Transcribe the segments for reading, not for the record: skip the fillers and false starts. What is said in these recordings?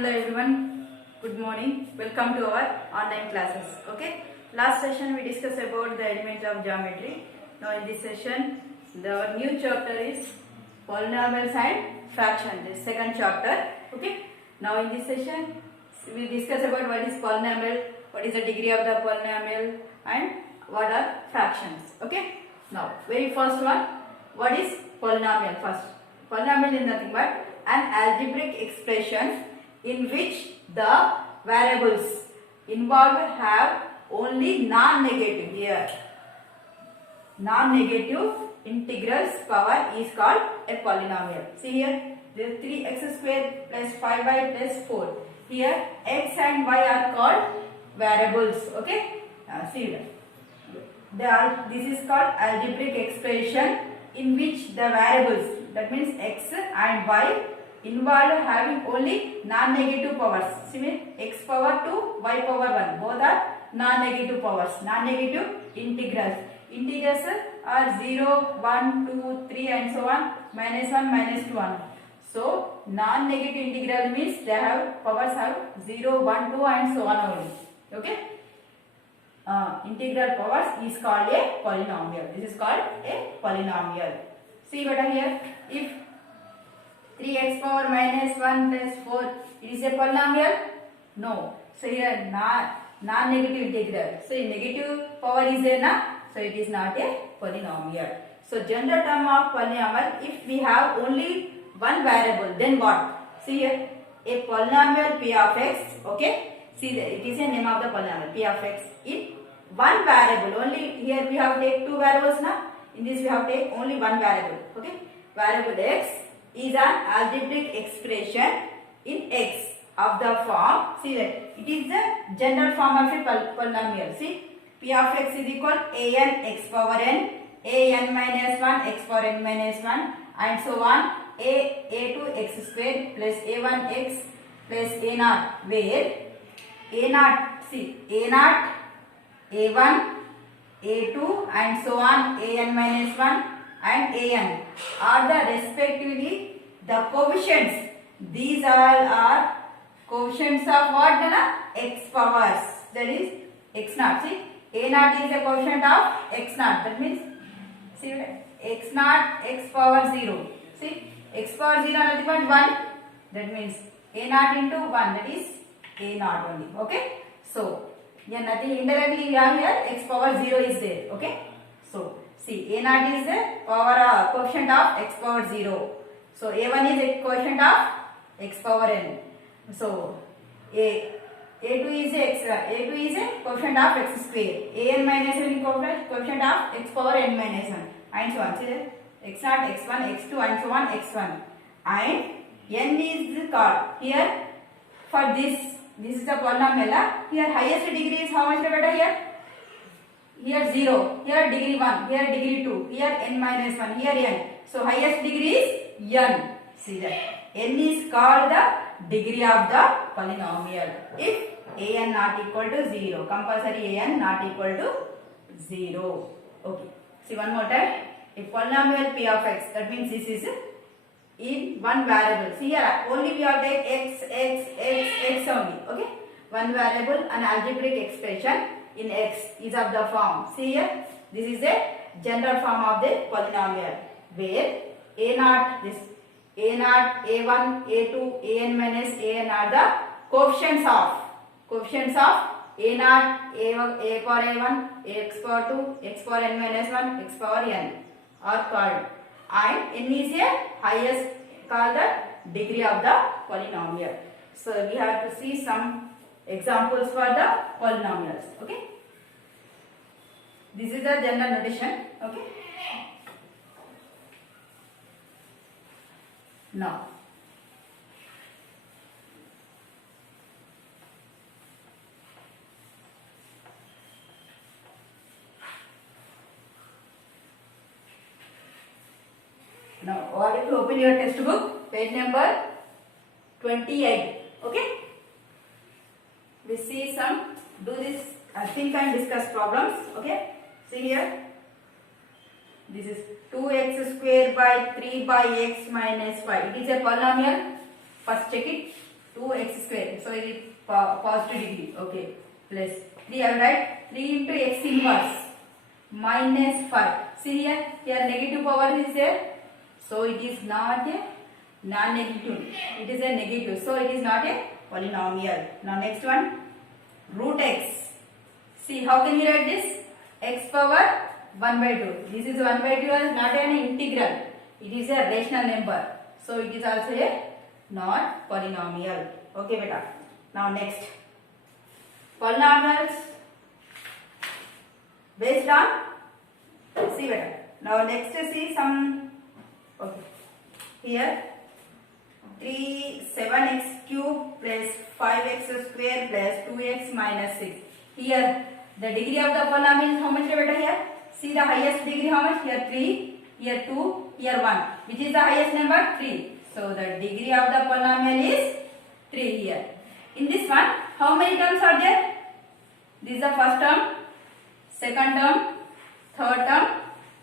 Hello everyone, good morning. Welcome to our online classes. Okay, last session we discussed about the elements of geometry. Now in this session, the new chapter is polynomials and fractions. This second chapter. Okay, now in this session we discuss about what is polynomial, what is the degree of the polynomial, and what are fractions. Okay, now very first one, what is polynomial? First, polynomial is nothing but an algebraic expression in which the variables involved have only non-negative here. Non-negative integrals power is called a polynomial. See here, there is 3x square plus 5y plus 4. Here x and y are called variables. Okay, see here. This is called algebraic expression in which the variables, that means x and y, involved having only non-negative powers. See, x power 2, y power 1. Both are non-negative powers, non-negative integrals. Integers are 0, 1, 2, 3 and so on, minus 1, minus 2 on. So, non-negative integral means they have powers have 0, 1, 2 and so on only. Okay. Integral powers is called a polynomial. This is called a polynomial. See what I here. If 3x power minus 1 plus 4, it is a polynomial? No. So here non-negative integral. So negative power is there na? So it is not a polynomial. So general term of polynomial, if we have only one variable, then what? See here, a polynomial p of x, okay? See it is a name of the polynomial p of x in one variable. Only here we have take two variables na? In this we have take only one variable, okay? Variable x is an algebraic expression in x of the form. See that it is the general form of a polynomial. See, p of x is equal an x power n, an minus 1 x power n minus 1 and so on, a2 x square plus a1 x plus a naught, where a naught, see a naught, a1, a2 and so on, an minus 1 and an are the respectively the coefficients. These all are coefficients of what? X powers, that is x naught. See, a naught is a coefficient of x naught, that means see x naught x power 0. See, x power 0 nothing but 1, that means a naught into 1, that is a naught only. Okay, so here nothing indirectly we have here x power 0 is there. Okay, so see, a naught is the power coefficient of x power 0. So a1 is a coefficient of x power n. So a2 is a coefficient of x square. An minus 1 is coefficient of x power n minus 1 and so on. See that x0, x1, x2 and so on, x1. And n is called here for this is the polynomial. Here highest degree is how much beta here? Here 0, here degree 1, here degree 2, here n minus 1, here n. So highest degree is n. See that n is called the degree of the polynomial if an not equal to 0. Compulsory an not equal to 0. Okay. See one more time. A polynomial p of x, that means this is in one variable. See here only we have take x only. Okay. One variable, an algebraic expression in x is of the form. See here, this is a general form of the polynomial where a naught, this a naught, a1, a2, an minus an are the coefficients of a naught, a power a1, x power 2, x power n minus 1, x power n are called, and n is a highest called the degree of the polynomial. So we have to see some examples for the polynomials. Okay, this is the general notation. Okay, now what if you open your textbook, page number 28. Okay, we see some, do this think and discuss problems. Okay, see here, this is 2x square by 3 by x minus 5. It is a polynomial. First check it. 2x square. So it is positive degree. Okay. Plus 3. I will write 3 into x inverse minus 5. See here. Here negative power is there. So it is not a non-negative. It is a negative. So it is not a polynomial. Now next one. Root x. See how can we write this? X power 1 by 2. This is 1 by 2 is not an integral. It is a rational number. So it is also a not polynomial. Okay beta. Now next. Polynomials based on, see beta. Now next see some, okay. Here 7x cube plus 5x square plus 2x minus 6. Here the degree of the polynomial is how much beta here? See the highest degree how much? Here 3, here 2, here 1. Which is the highest number? 3. So the degree of the polynomial is 3 here. In this one, how many terms are there? This is the first term, second term, third term,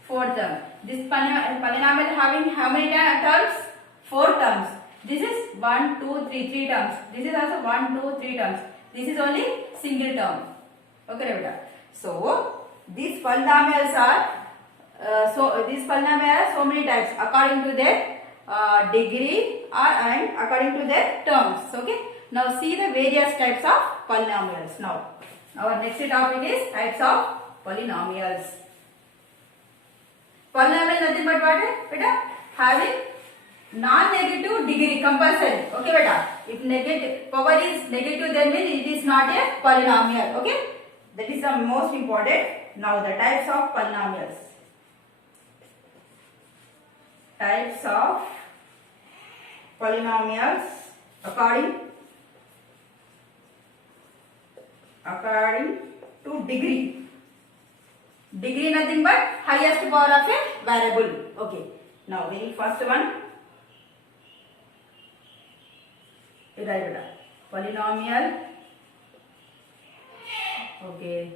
fourth term. This polynomial having how many terms? 4 terms. This is 1, 2, 3, 3 terms. This is also 1, 2, 3 terms. This is only single term. Okay, beta. So these polynomials are so many types according to their degree and according to their terms. Okay. Now see the various types of polynomials. Now our next topic is types of polynomials. Polynomial nothing but what? Beta, having non-negative degree compulsory. Okay beta. If negative power is negative, then means it is not a polynomial. Okay. That is the most important. Now the types of polynomials. Types of polynomials according to degree. Degree nothing but highest power of a variable. Okay. Now very first one. Polynomial. Okay.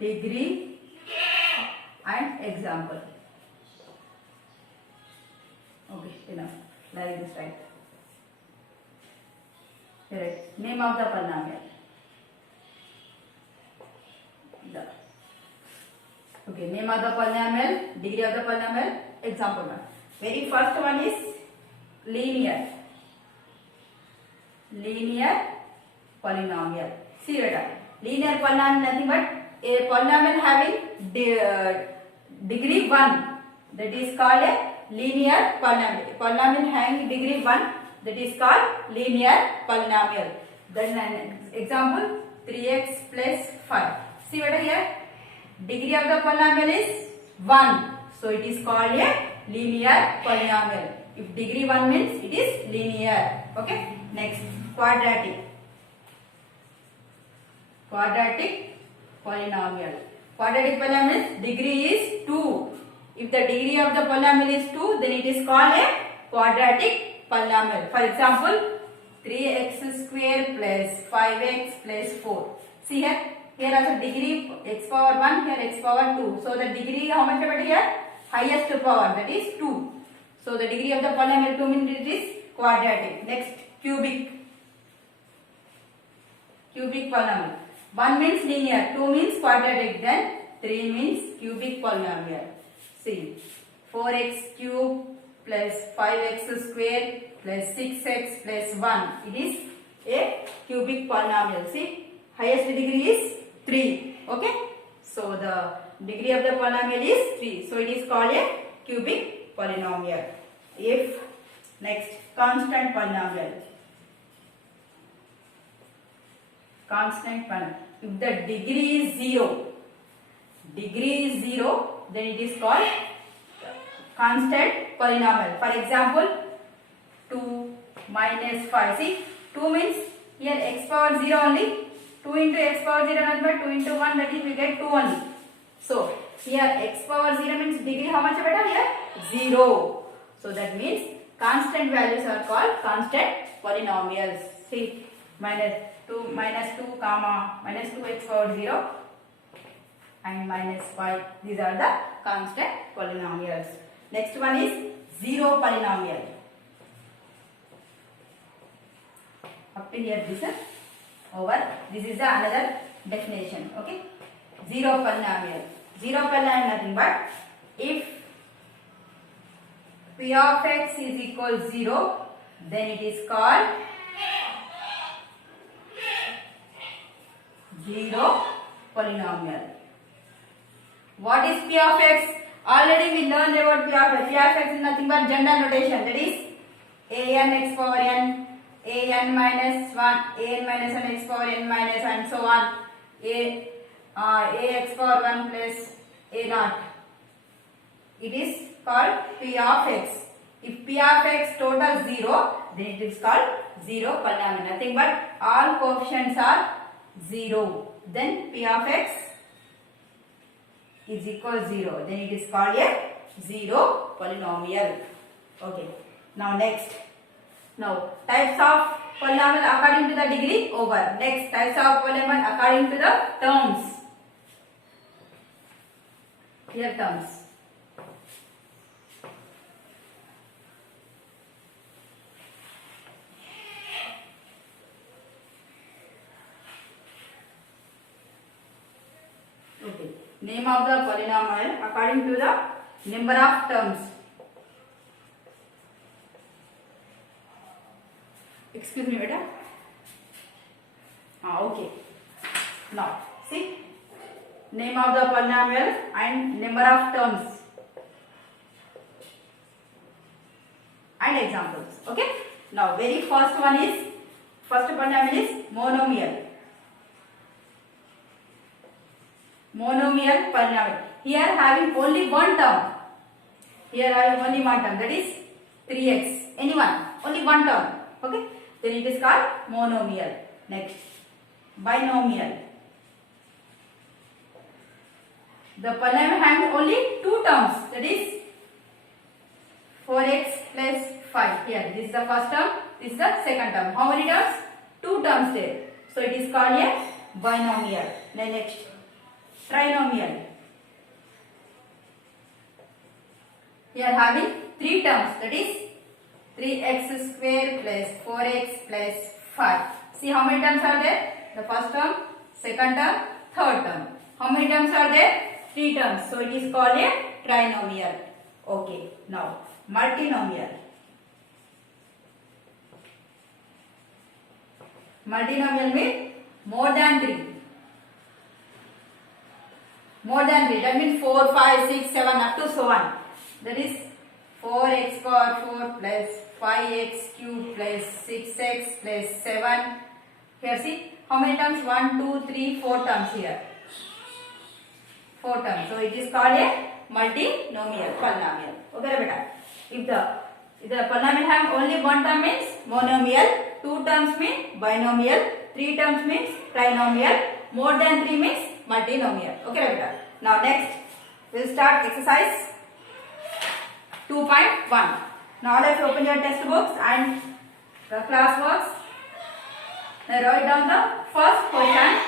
Degree and example. Okay, enough. Like this, right? Correct. Name of the polynomial. Okay, name of the polynomial, degree of the polynomial, example one. Very first one is linear. Linear polynomial. See beta. Linear polynomial nothing but a polynomial having degree 1. That is called a linear polynomial. Polynomial having degree 1. That is called linear polynomial. Then an example 3x plus 5. See what here? Degree of the polynomial is 1. So it is called a linear polynomial. If degree 1 means it is linear. Okay. Next, quadratic. Quadratic polynomial. Quadratic polynomial degree is 2. If the degree of the polynomial is 2, then it is called a quadratic polynomial. For example, 3x square plus 5x plus 4. See here. Here also degree x power 1, here x power 2. So the degree how much over here? Highest power, that is 2. So the degree of the polynomial 2 means it is quadratic. Next, cubic. Cubic polynomial. 1 means linear, 2 means quadratic, then 3 means cubic polynomial. See, 4x cube plus 5x square plus 6x plus 1. It is a cubic polynomial. See, highest degree is 3. Okay. So the degree of the polynomial is 3. So it is called a cubic polynomial. If next, constant polynomial. Constant polynomial. If the degree is 0, then it is called constant polynomial. For example, 2 minus 5. See, 2 means here x power 0 only. 2 into x power 0 nothing but 2 into 1, that is we get 2 only. So here x power 0 means degree how much beta here? 0. So that means constant values are called constant polynomials. See, minus 2 comma minus 2x power 0 and minus 5. These are the constant polynomials. Next one is zero polynomial. Up to here this is over. This is the another definition. Okay. Zero polynomial. Zero polynomial nothing but if p of x is equal 0, then it is called zero polynomial. What is p of x? Already we learned about p of x. P of x is nothing but general notation. That is an x power n, an minus 1, an minus 1 x power n minus and so on. A x power 1 plus a naught. It is called p of x. If p of x total 0, then it is called zero polynomial. Nothing but all coefficients are 0. Then p of x is equal 0. Then it is called a zero polynomial. Okay. Now next. Now types of polynomial according to the degree over. Next types of polynomial according to the terms. Here terms. Okay. Name of the polynomial according to the number of terms. Excuse me, beta. Okay. Now, see. Name of the polynomial and number of terms. And examples. Okay. Now, very first polynomial is monomial. Monomial polynomial. Here having only one term. Here I have only one term, that is 3x. Anyone, only one term. Okay. Then it is called monomial. Next, binomial. The polynomial having only two terms, that is 4x plus 5. Here, this is the first term, this is the second term. How many terms? Two terms there. So it is called a binomial. Then next, trinomial. Here having three terms, that is 3x square plus 4x plus 5. See how many terms are there? The first term, second term, third term. How many terms are there? Three terms. So it is called a trinomial. Okay. Now, multinomial. Multinomial means more than 3. More than 3. That means 4, 5, 6, 7 up to so on. That is 4x power 4 plus 5x cube plus 6x plus 7. Here see how many terms? 1, 2, 3, 4 terms here. 4 terms. So it is called a multinomial polynomial. Okay, beta. If the polynomial have only one term means monomial, two terms means binomial, three terms means trinomial, more than 3 means multinomial. Okay, beta. Now next we will start exercise 2.1. Now let's open your textbooks and the class works. Now write down the first question.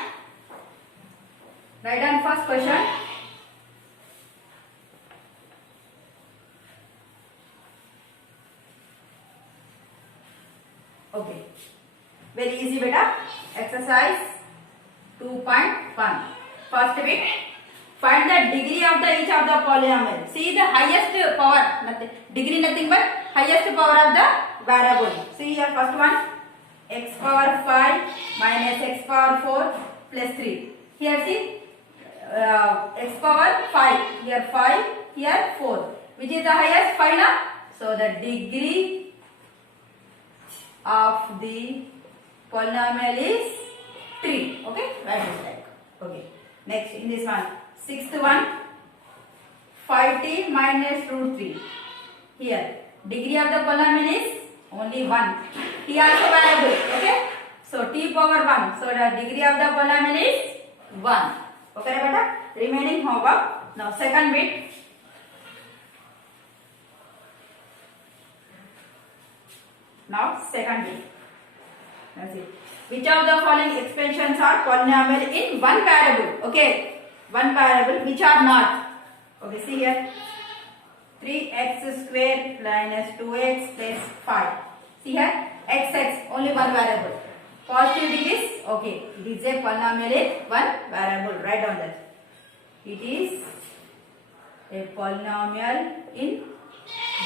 Write down first question. Okay. Very easy, beta. Exercise 2.1. First bit. Find the degree of each of the polynomial. See the highest power. Degree nothing but highest power of the variable. See here first one. X power 5 minus x power 4 plus 3. Here see x power 5. Here 5. Here 4. Which is the highest? 5 now. So the degree of the polynomial is 3. Okay. Write it like. Okay. Next in this one. Sixth one, 5t minus root 3. Here, degree of the polynomial is only 1. T also variable. Okay. So, t power 1. So, the degree of the polynomial is 1. Okay, beta? Remaining homework. Now, second bit. Now, second bit. Let's see. Which of the following expressions are polynomial in one variable? Okay. One variable which are not. Okay, see here. 3x square minus 2x plus 5. See here. X only one variable. Positive degrees. Okay, it is a polynomial in one variable. Write down that. It is a polynomial in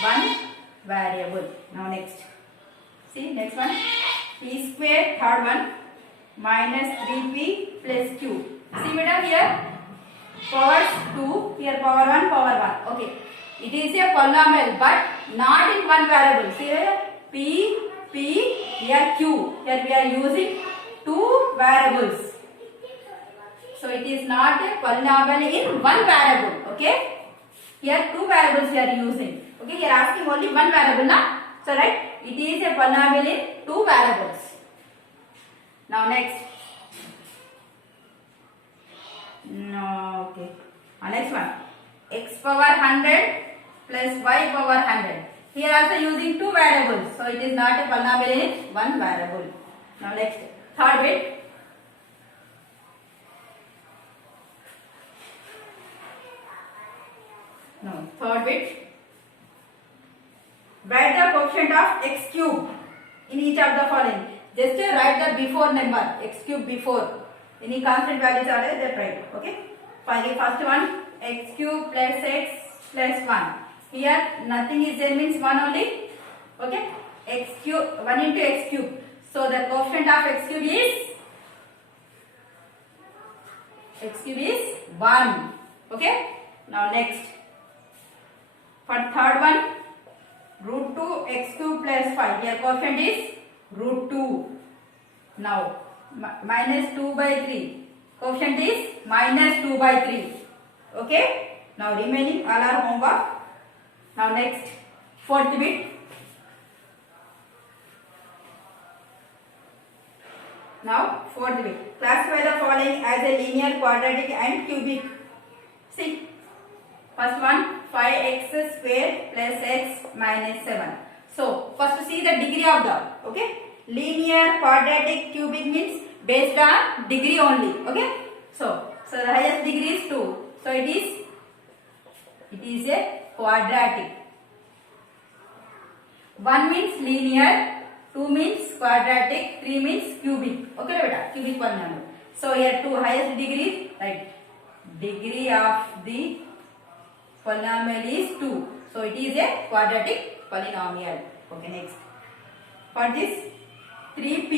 one variable. Now next. See next one. P square, third one, minus 3p plus q. See madam here. Powers 2, here power 1, power 1. Okay. It is a polynomial but not in one variable. See here p, here q. Here we are using two variables. So it is not a polynomial in one variable. Okay. Here two variables we are using. Okay. Here asking only one variable na. So right. It is a polynomial in two variables. Now next. No, okay. Next one. X power 100 plus y power 100. Here also using two variables. So it is not a polynomial in one variable. Now next. Third bit. No, third bit. Write the coefficient of x cube in each of the following. Just write the before number. X cube before. Any constant values are there, that right. Okay. Finally, first one, x cube plus x plus 1. Here nothing is there, means 1 only. Okay. X cube, 1 into x cube. So the coefficient of x cube is 1. Okay. Now next. For third one, root 2 x cube plus 5. Here coefficient is root 2. Now minus 2 by 3. Coefficient is minus 2 by 3. Okay. Now remaining all are homework. Now next, fourth bit. Now fourth bit. Classify the following as a linear, quadratic and cubic. See. First one, 5x square plus x minus 7. So first see the degree of the, okay. Linear, quadratic, cubic means based on degree only. Okay. So the highest degree is 2. So it is a quadratic. 1 means linear, 2 means quadratic, 3 means cubic. Okay, beta, cubic polynomial. So here 2 highest degree, right? Degree of the polynomial is 2. So it is a quadratic polynomial. Okay, next. For this 3p.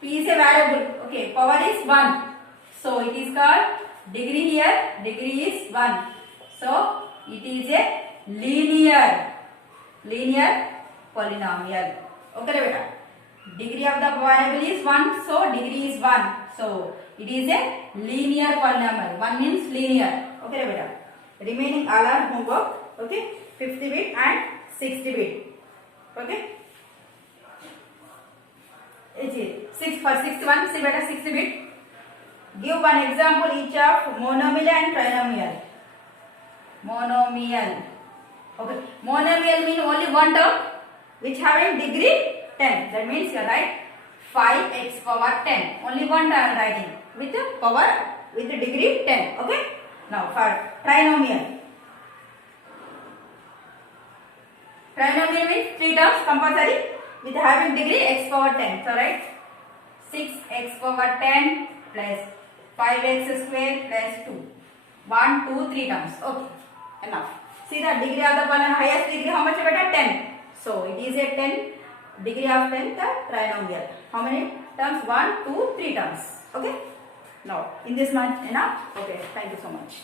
P is a variable. Okay, power is 1. So it is called degree here. Degree is 1. So it is a linear polynomial. Okay, beta. Degree of the variable is 1. So degree is 1. So it is a linear polynomial. 1 means linear. Okay, beta. Remaining all are homework. Okay, 50 bit and 60 bit. Okay. For 61, see better 60 bit. Give one example each of monomial and trinomial. Monomial. Okay. Monomial means only one term which having degree 10. That means you write 5x power 10. Only one term writing with the power with the degree 10. Okay. Now for trinomial. Trinomial means 3 terms compulsory with having degree x power 10. So write 6x power 10 plus 5x square plus 2. 1, 2, 3 terms. Okay. Enough. See the degree of the polynomial, highest degree how much better? 10. So it is a 10 degree of 10 the trinomial. How many terms? 1, 2, 3 terms. Okay. Now in this much enough. Okay. Thank you so much.